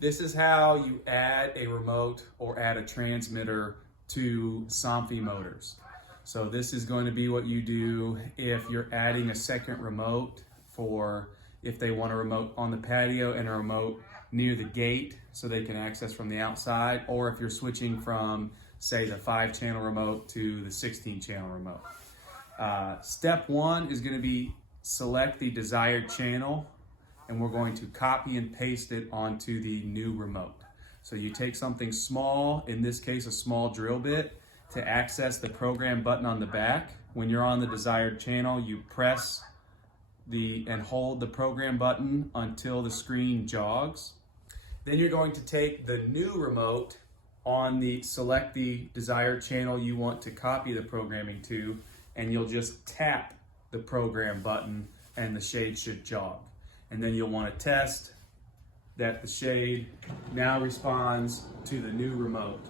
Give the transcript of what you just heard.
This is how you add a remote or add a transmitter to Somfy motors. So this is going to be what you do if you're adding a second remote for if they want a remote on the patio and a remote near the gate so they can access from the outside, or if you're switching from, say, the 5-channel remote to the 16-channel remote. Step one is going to be select the desired channel, and we're going to copy and paste it onto the new remote. So you take something small, in this case a small drill bit, to access the program button on the back. When you're on the desired channel, you press and hold the program button until the screen jogs. Then you're going to take the new remote select the desired channel you want to copy the programming to, and you'll just tap the program button and the shade should jog. And then you'll want to test that the shade now responds to the new remote.